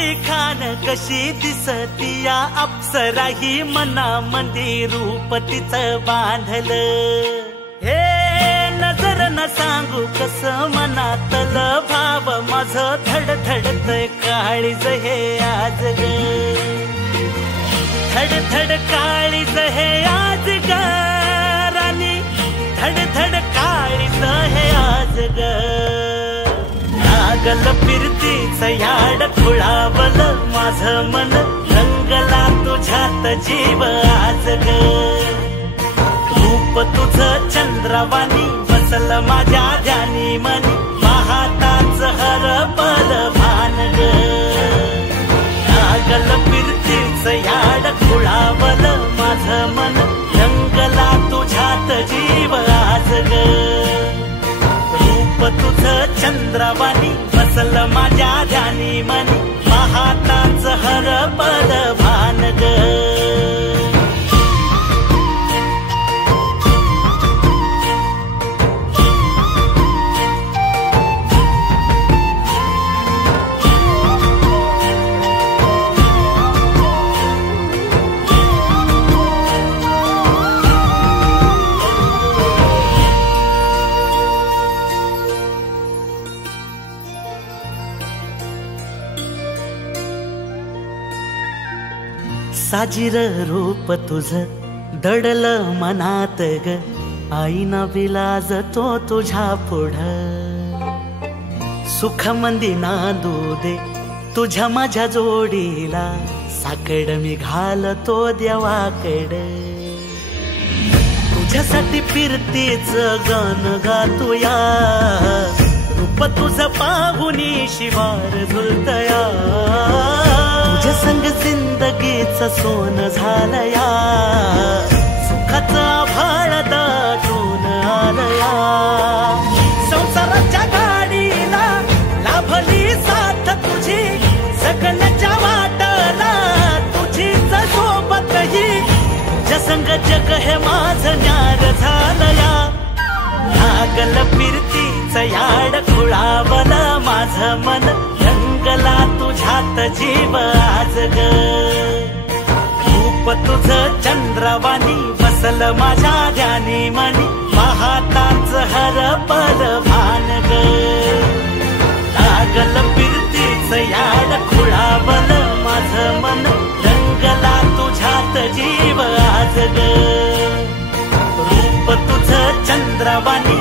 माझी खान कशी दिसती या अप्सरा ही मनामध्ये रूप तिचं बांधलं हे नजर न सांगू कस मनातल भाव माझं धडधडतय काळीज हे आज ग धडधड काळीज हे आज ग राणी धडधड काळीज हे आज ग लागल फिरतीच याड खुळावलं माझं मन रंगला तुझ्यात जीव आज ग रूप तुझं चंद्रवाणी बसल माझ्या ध्यानी मनी पाहताच हरपल भान ग लागल फिरतीच याड खुळावलं माझं मन रंगला तुझ्यात जीव आज ग रूप तुझं चंद्रवाणी बसल माझ्या ध्यानी मनी पाहताच हरपल भान ग साजिर रूप तुझं दडलं मनात ग आईना विलाज तो तुझ्या पुढं सुख मंदी नांदू दे तुझ्या माझ्या जोडीला साकड मी घालतो देवाकड तुझ्यासाठी फिरतीच गाण गातोया रूप तुझं पाहुनी शिवार झुलतया तुझ्या संग जिंदगीच सोन झालया सुखाचा भाळ दाटून आलया संसाराच्या गाडीला लाभली साथ तुझी जगण्याच्या वाटला तुझीच सोबतही तुझ्या संग जग हे माझं न्यार झालया लागल फिरतीच याड खुळावलं माझं मन रंगला तुझ्यात जीव आज ग रूप तुझं चंद्रवाणी बसल माझ्या ध्यानी मनी पाहताच हरपल भान ग लागल फिरतीच याड खुळावलं माझं मन रंगला तुझ्यात जीव आज ग रूप तुझं चंद्रवाणी